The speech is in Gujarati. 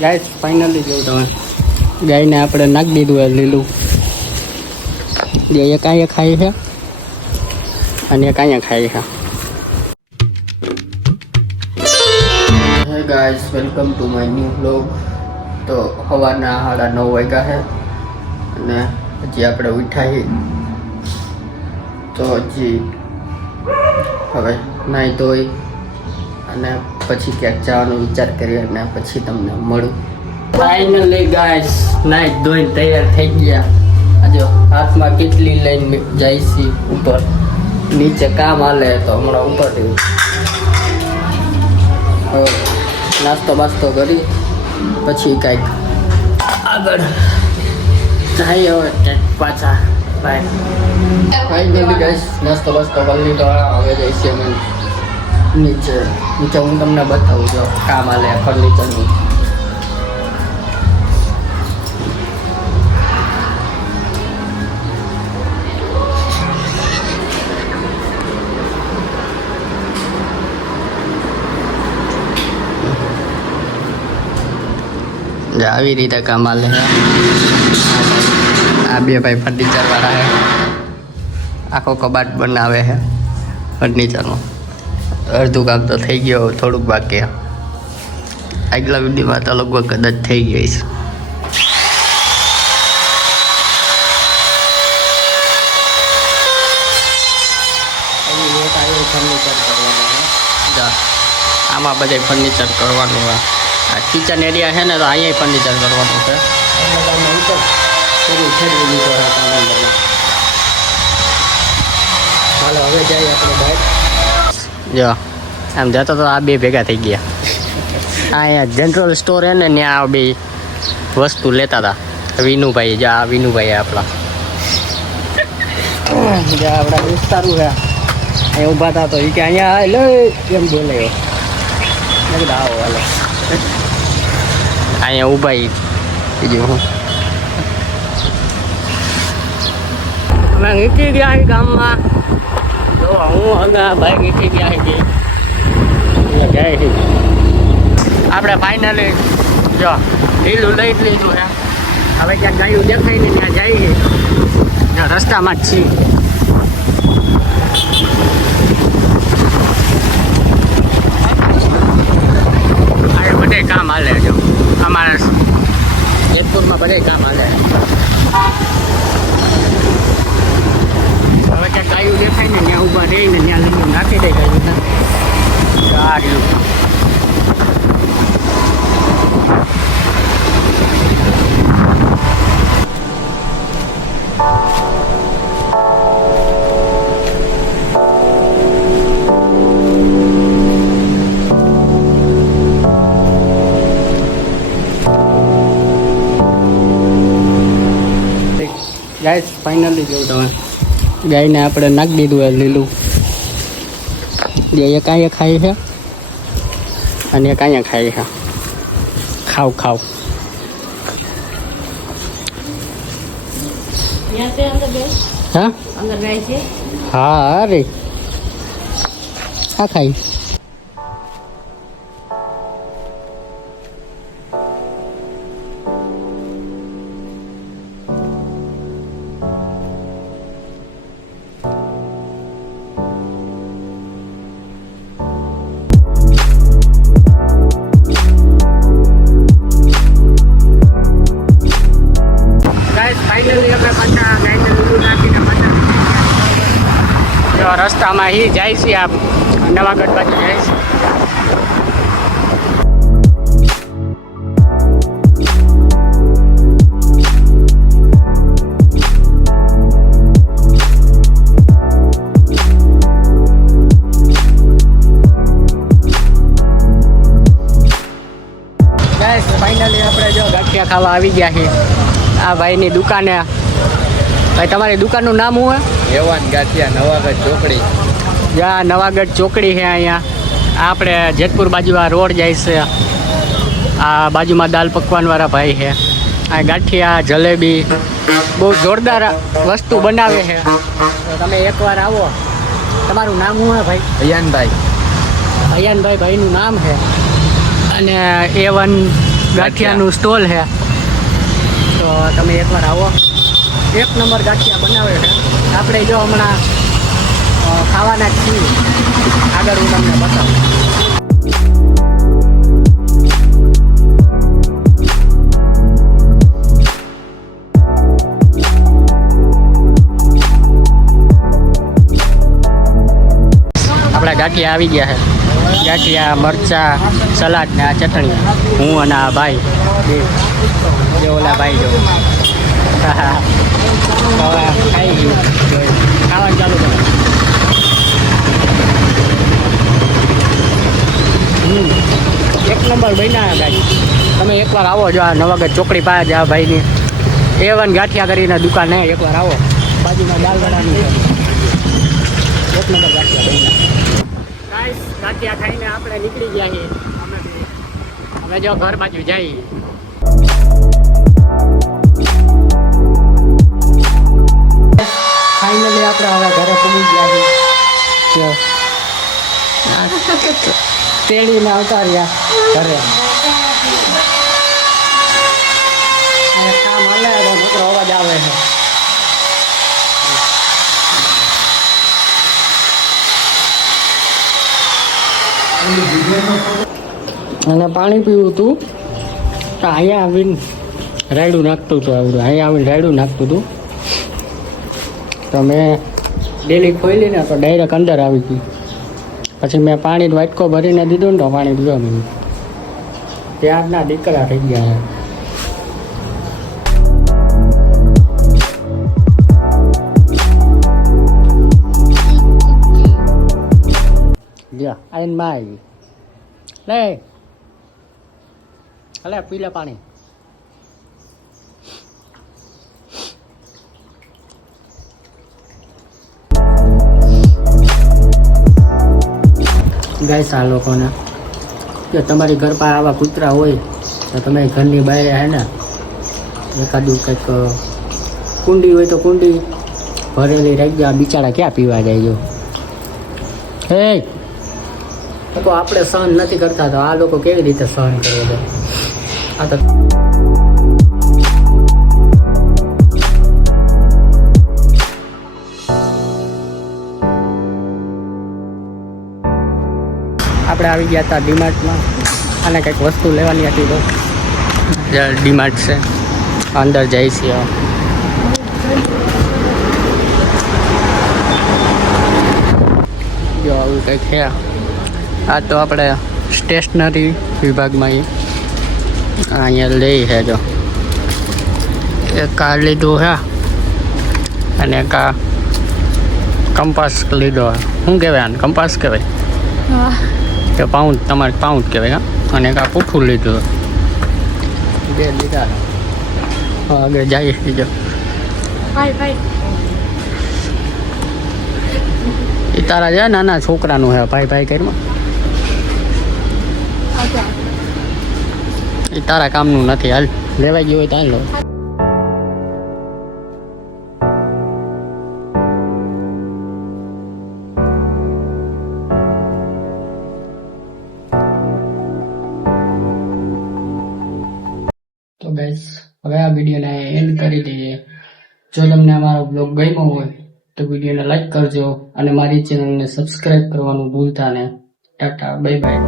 ગાય ફાઇનલી જેવું તમે ગાયને આપણે નાખી દીધું હોય લીલું જે એક અહીંયા ખાય છે અને એક અહીંયા ખાય છે. હે guys, welcome to my new vlog. તો સવારના 9:30 વાગ્યા છે અને હજી આપણે ઉઠાઈ તો હજી હવે નાહી ધોઈ અને પછી ક્યાંક જવાનો વિચાર કરીએ અને પછી તમને મળું. ફાઇનલી ગાઈસ નાહી ધોઈને તૈયાર થઈ ગયા. આજે હાથમાં કેટલી લઈને જાય છે ઉપર, નીચે કામ હાલે તો હમણાં ઉપરથી નાસ્તો બાસ્તો કરી પછી કાંઈક આગળ જઈએ હવે ક્યાંક પાછા. ફાઇનલી ગાઈસ નાસ્તો બાસ્તો કરી લીધો. હવે જઈએ છીએ અમે નીચે. હું તમને બતાવું જો કામ હાલે ફર્નિચરનું. આવી રીતે કામ હાલે છે. આ બે ભાઈ ફર્નિચર વાળા છે, આખો કબાટ બનાવે છે ફર્નિચરનો. અડધું કામ તો થઈ ગયો, થોડુંક બાકી. આગલા વિડીયોમાં તો લગભગ કદાચ થઈ ગઈ છે. આમાં બધા ફર્નિચર કરવાનું હોય. આ કિચન એરિયા છે ને તો અહીંયા ફર્નિચર કરવાનું છે. હાલો હવે જઈએ આપણે બહાર. જો આમ જતો તો આ બે ભેગા થઈ ગયા. અહીંયા જનરલ સ્ટોર છે ને ત્યાં આ બે વસ્તુ લેતા હતા. વિનુભાઈ, જો આ વિનુભાઈ આપણા જ્યાં આપણા વિસ્તારું છે અહીંયા ઊભા હતા તો એ કે અહીંયા લે એમ બોલાયો. આવો હાલો અહીંયા ઊભા. બીજું હું અમે નીકળી ગયા ગામમાં. જો હું હમણાં ભાઈ નીકળી ગયા છે જાય છે. આપણે ફાઇનલી જો ઢીલું લઈ જ લીધું છે. હવે ક્યાંક ગાયું દેખાય ને ત્યાં જાય ત્યાં રસ્તામાં જ છીએ. આ બધે કામ હાલે. જો અમારા જેતપુરમાં બધે કામ હાલે. હવે ક્યાંક ગાયું દેખાય ને ત્યાં ઊભા રહીને ત્યાં લઈને નાખી દે ગાયું ગાડી. ગાય ફાઇનલી જેવું તમે ગાયને આપણે નાખી દીધું હોય લીલું જે એક અહીંયા ખાય છે અને એક અહીંયા ખાય છે. ખાવ હા હા અરે હા ખાઈ. ફાઇનલી આપણે પાછા ગાયને લીલું નાખીને પાછા રસ્તામાં એ જાય છે. આપ નવાગઢ બાજુ જાય છે. ફાઇનલી આપણે જો ગાંઠિયા ખાવા આવી ગયા છીએ આ ભાઈની દુકાને. ભાઈ તમારી દુકાનનું નામ શું છે? એવાન ગાંઠિયા, નવાગઢ ચોકડી. જ્યાં નવાગઢ ચોકડી છે અહીંયા. આપણે જેતપુર બાજુ આ રોડ જાય છે. આ બાજુમાં દાલ પકવાનવાળા ભાઈ છે. આ ગાંઠિયા જલેબી બહુ જોરદાર વસ્તુ બનાવે છે. તો તમે એકવાર આવો. તમારું નામ શું છે ભાઈ? અયાનભાઈ. અયાનભાઈ ભાઈનું નામ છે. અને A1 ગાંઠિયાનું સ્ટોલ છે, તો તમે એકવાર આવો. એક નંબર ગાંઠિયા બનાવે છે. આપણે જો હમણાં ખાવાના જ છીએ, આગળ હું તમને બતાવું. આપણા ગાંઠિયા આવી ગયા છે. ગાંઠિયા, મરચા, સલાડ ને આ ચટણી. હું અને આ ભાઈ જે ઓલા ભાઈ જો હવે ખાઈ ગયું, ખાવાનું ચાલુ કરો. એક નંબર બન્યા ભાઈ. તમે એકવાર આવો, જો આ નવાગઢ ચોકડી પાસે આ ભાઈની A1 ગાંઠિયા કરીને દુકાન હે, એકવાર આવો. બાજુમાં દાલ વડાની છે. એક નંબર ગાંઠિયા બન્યા. ગાઈસ, ગાંઠિયા ખાઈને આપણે નીકળી ગયા છીએ. અમે જો ઘર બાજુ જઈએ. ફાઇનલી આપણે હવે ઘરે પહોંચી ગયા છીએ. તેડીને આવતા રહ્યા ઘરે. કામ હાલે તો છોકરો અવાજ આવે છે. અને પાણી પીવું હતું તો અહીંયા આવીને રાયડું નાખતું હતું. આવડું અહીંયા આવીને રાયડું નાખતું હતું તો મેં ડેલી ખોલી ને તો ડાયરેક્ટ અંદર આવી ગઈ. પછી મેં પાણી વાટકો ભરીને દીધું ને તો પાણી પીવા મળ્યું. ત્યારના દીકરા થઈ ગયા છે. આઈને માં આવી લે, અલે પી લે પાણી. ગાઈસ, આ લોકોને જો તમારી ઘર પાસે આવા કૂતરા હોય તો તમે ઘરની બહાર હે ને એકાદું કંઈક કુંડી હોય તો કુંડી ભરેલી રાખજો. આ બિચારા ક્યાં પીવા જાય? જો હે લોકો આપણે સહન નથી કરતા તો આ લોકો કેવી રીતે સહન કરે છે? આ તો આપણે આવી ગયા હતા ડીમાર્ટમાં. અને કંઈક વસ્તુ લેવાની હતી તો ડીમાર્ટ છે, અંદર જઈ છીએ. જો આવું કંઈક છે. આ તો આપણે સ્ટેશનરી વિભાગમાં અહીંયા લઈ છે. જો એક આ લીધું છે અને એક આ કંપાસ લીધો. શું કહેવાય આને? કંપાસ કહેવાય કે પાઉન્ડ? તમારે પાઉન્ડ કહેવાય. હા, અને એક આ પૂઠું લીધું. બે લીધા. હા, આગળ જઈએ. બીજો એ તારા જાય નાના છોકરાનું છે. ભાઈ ભાઈ કરીમાં એ તારા કામનું નથી. હાલ લેવાઈ ગયું હોય તો હાલ લો. તો ગાઈસ, હવે આ વિડીયોને એન્ડ કરી દઈએ. જો તમને અમારો બ્લોગ ગમ્યો હોય તો વિડીયોને લાઈક કરજો અને મારી ચેનલને સબસ્ક્રાઈબ કરવાનું ભૂલતા નહીં. Tata, bye bye.